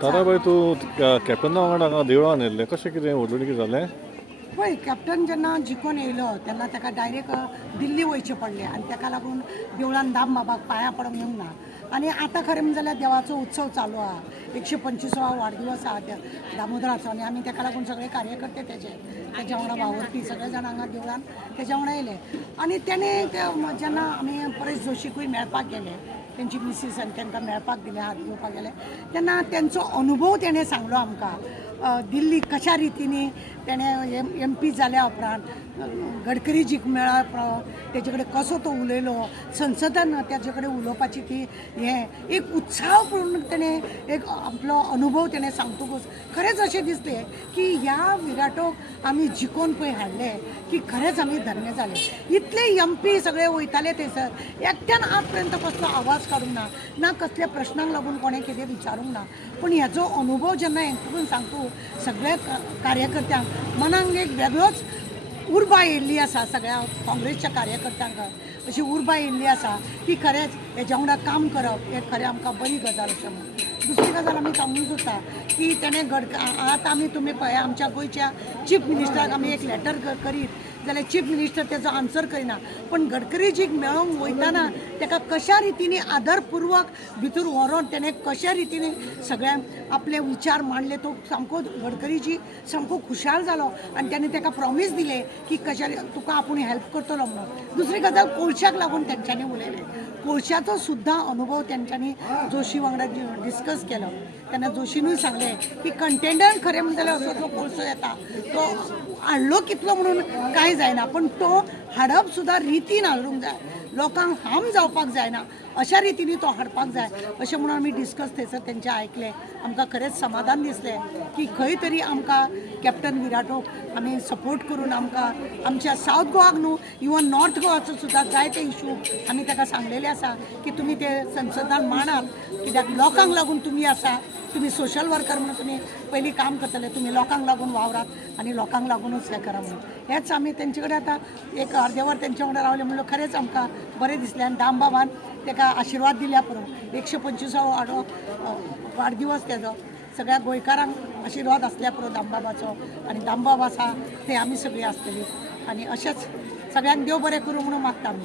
ताराबाई तूं कॅप्टना वांगडा हांगा देवळान येयल्लें कशें कितें व्हडलें कितें जालें? पळय कॅप्टन जेन्ना जिखून येयलो तेन्ना ताका डायरेक्ट दिल्ली वयचें पडलें आनी ताका लागून देवळान दाम बाबाक पांयां पडोंक मेळूंक ना. आनी आतां खरें म्हणलें जाल्यार देवाचो उत्सव चालू आहा, 125वा वाडदिवस आहा त्या दामोदराचो आनी आमी ताका लागून सगळे कार्यकर्ते तेज्या वांगडा वावुरपी सगळे जाण हांगा देवळान तेज्या वांगडा येयले. आनी तेणे जेन्ना आमी परेश जोशीकूय मेळपाक गेले, तेंची मिसीस आनी तांकां मेळपाक दिलें, हात घेवपाक गेले, तेन्ना तेंचो अनुभव तेणें सांगलो आमकां. दिल्ली कशा रितीनी तेणें MP जाल्या उपरांत गडकरीजीक मेळ्ळा उपरांत तेजे कडेन कसो तो उलयलो, संसदान तेजे कडेन उलोवपाची ती हें एक उत्साहपूर्ण तेणें एक आपलो अनुभव तेणें सांगतकूच खरेंच अशें दिसलें की ह्या विराटोक आमी जिखोवन पळय हाडले की खरेंच आमी धन्य जाले. इतले MP सगळे वयताले थंयसर, एकट्यान आज पर्यंत कसलो आवाज काडूंक ना, ना कसल्या प्रश्नांक लागून कोणें कितें विचारूंक ना. पूण हेजो अनुभव जेन्ना हेतून सांगतू सगळ्या कार्यकर्त्यांक मनांक एक वेगळोच उर्बा येयल्ली आसा. सगळ्या काँग्रेसच्या कार्यकर्त्यांक अशी उर्बा येयल्ली आसा की खरेंच हेज्या वांगडा काम करप हे खरें आमकां बरी गजाल अशें म्हणून. दुसरी गजाल आमी सांगूंक सोदता की तेणें आतां आमी तुमी पळया आमच्या गोंयच्या चीफ मिनिस्टराक आमी एक लेटर करीत जाल्यार चीफ मिनिस्टर तेजो आन्सर करिना. पण गडकरीजीक मेळोंक वयताना ताका कशा रितीनी आदरपुर्वक भितर व्हरोन तेणें कशा रितीनी सगळ्यांक आपले विचार मांडले, तो सामको गडकरीजी सामको खुशाल जालो आनी ताणें ताका प्रॉमीस दिले की कशा तुका आपूण हेल्प करतलो म्हणून. दुसरी गजाल कोळशाक लागून तेंच्यांनी उलयलें, कोळशाचो सुद्दां अनुभव तेंच्यांनी जोशी वांगडा डिस्कस केलो. तेन्ना जोशीनूय सांगलें की कंटेनर खरें म्हणटा जाल्यार असो जो कोळसो येता तो हाडलो कितलो म्हणून कांय जायना, पण तो हाडप सुद्दां रितीन हाडूंक जाय, लोकांक हार्म जावपाक जायना अशा रितीनी तो हाडपाक जाय अशें म्हणून आमी डिस्कस थंयसर तेंचें आयकलें. आमकां खरेंच समाधान दिसलें की खंय तरी आमकां कॅप्टन विराटोक आमी सपोर्ट करून आमकां आमच्या सावथ गोवाक न्हू इवन नॉर्थ गोवाचो सुद्दां जायते इशू आमी ताका सांगलेले आसा की तुमी ते संसदान मांडात, कित्याक लोकांक लागून तुमी आसा, तुमी सोशल वर्कर म्हणून तुमी पयलीं काम करतले, तुमी लोकांक लागून वावरात आनी लोकांक लागूनच हें करा म्हणून. हेंच आमी तेंचे कडेन आतां एक अर्दे वर तेंचे वांगडा रावले म्हणलो खरेंच आमकां बरें दिसलें. आनी दाम बाबान ताका आशिर्वाद दिल्या पुरो 125वा वाडदिवस तेजो सगळ्या गोंयकारांक आशिर्वाद आसल्या पुरो दामबाबाचो. आनी दामबाब आसा ते आमी सगळीं आसतलीं आनी अशेंच सगळ्यांक देव बरें करूं म्हणून मागता आमी.